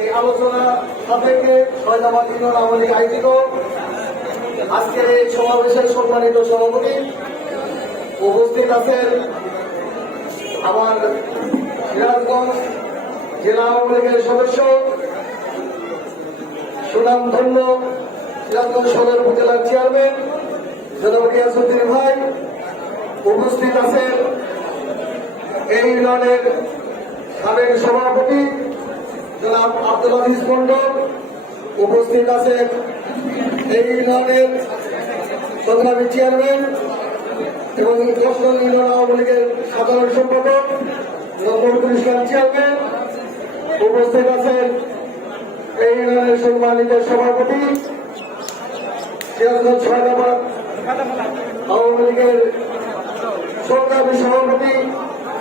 এই আলোচনা সাপেক্ষে শয়দাবাদ ইউনিয়ন আওয়ামী লীগ আয়োজিত। আজকের এই সমাবেশের সম্মানিত সভাপতি উপস্থিত আছেন আমার সিরাজগঞ্জ জেলা আওয়ামী লীগের সদস্য, সুনামধন্য সিরাজগঞ্জ সদর উপজেলার চেয়ারম্যান, জনাব গিয়াসুদ্দিন ভাই, উপস্থিত আছেন এই ইউনিয়নের সাবেক সভাপতি জনাব আব্দুল আজিজ মন্ডল উপস্থিত আছে এই ইউনিয়নের সংগ্রামী চেয়ারম্যান এবং নং ইউনিয়ন আওয়ামী লীগের সাধারণ সম্পাদক নজরুল ইসলাম চেয়ারম্যান উপস্থিত আছেন। এই ইউনিয়নের সম্মানিত সভাপতি সিরাজগঞ্জ ছয়দাবাদ আওয়ামী লীগের সংগ্রামী সভাপতি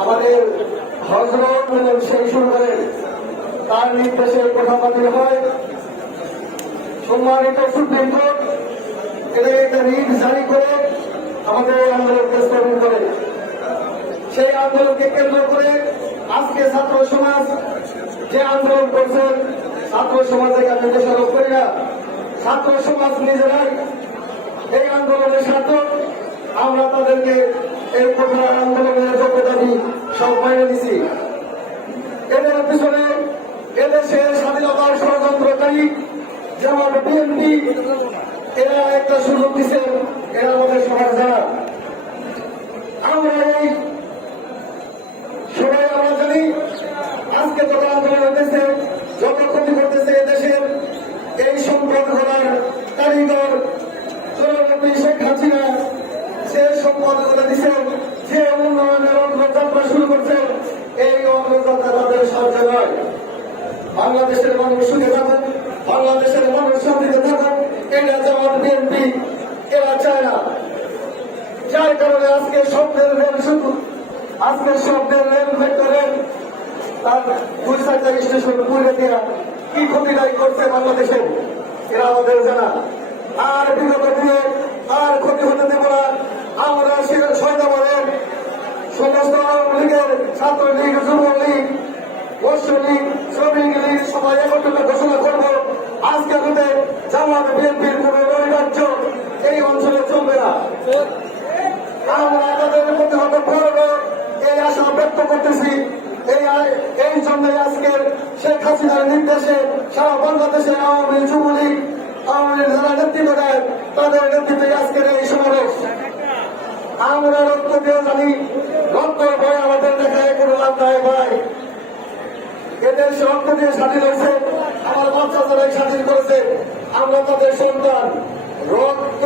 আমাদের হজরত সেই শুরু তার নির্দেশে কথাবার্তা হয়। সম্মানিত সুপ্রিম কোর্ট, এদের একটা রিট জারি করে আমাদের এই আন্দোলনকে স্থগিত করে। সেই আন্দোলনকে কেন্দ্র করে আজকে ছাত্র সমাজ যে আন্দোলন করছেন ছাত্র সমাজে আমি দোষারোপ করি না। ছাত্র সমাজ নিজেরাই এই আন্দোলনের সাথে আমরা তাদেরকে এই কোটা আন্দোলনের যেমন বিএনপি, এরা একটা সুযোগ দিচ্ছে এরা আমাদের সবার জানা আমরা এই সবাই আমরা জানি, আজকে যত আন্দোলন হতেছে যত ক্ষতি করতেছে এদেশের এই সম্পদ করার কারিগর জনগণী শেখ হাসিনা সে সম্পদ করে দিছে যে উন্নয়নের অগ্রযাত্রা শুরু করছে এই অগ্রযাত্রা তাদের সাহায্য নয় বাংলাদেশের মানুষ সুখে থাকুক বাংলাদেশের মানুষ এটা বিএনপি, এরা চায় না যার কারণে আজকে শব্দের রেল শুধু, আজকে শব্দের রেল ভেক্টরের তার স্টেশন কি করছে এরা আমাদের জানা। আর বিগত দিনে আর ক্ষতি হতে দেব না। আমরা সৈন্যবাদের সমস্ত আওয়ামী লীগের ছাত্রলীগ, যুবলীগ লীগ শ্রমিক লীগ সবাই একত্রিত ঘোষণা করব আজকে হতে জামাত বিএনপির কোন নৈরাজ্য এই অঞ্চলে চলবে না আমরা তাদের প্রতিহত করব এই আশা ব্যক্ত করতেছি এই এই জন্যই আজকের শেখ হাসিনার নির্দেশে সারা বাংলাদেশের আওয়ামী যুবলীগ, আওয়ামী যারা নেতৃত্ব দেয় তাদের নেতৃত্বে আজকের এই সমাবেশ। আমরা রক্ত দিয়ে জানি, রক্ত ভয় আমাদের দেখায় কোনো লাভ নাই ভাই। এদের রক্ত দিয়ে স্বাধীন হয়েছে, আমার বাচ্চা যারা স্বাধীন করেছে, আমরা তাদের সন্তান। রক্ত